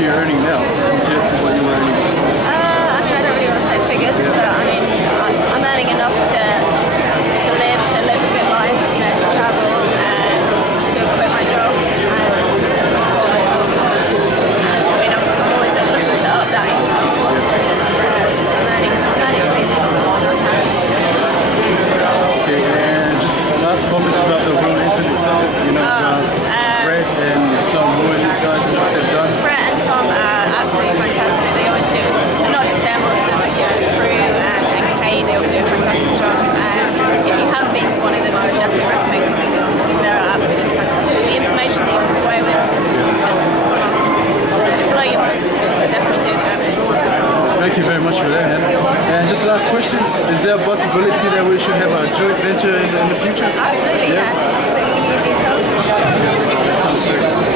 are you earning now compared to what you were earning before? I mean, I don't really want to say figures, but I mean, I'm earning enough to live a good life, you know, to travel, to quit my job, and to support myself. I mean, I'm always looking to up that income. I'm earning basically more than I have. Okay, and just last comments about the World Internet Summit, you know, Brett and Tom Moore and these guys and what they've done. Brett and Tom are absolutely fantastic. They always do, and not just them, also you know, the crew and Kay, they all do a fantastic job. If you haven't been to one of them, I would definitely recommend coming along because they're absolutely fantastic. The information that you walk away with is just blow your mind. Definitely do go. Thank you very much for that, man. And just last question, is there a possibility that we should have a joint venture in the future? Absolutely, yeah. Absolutely. Give me your details. That sounds great.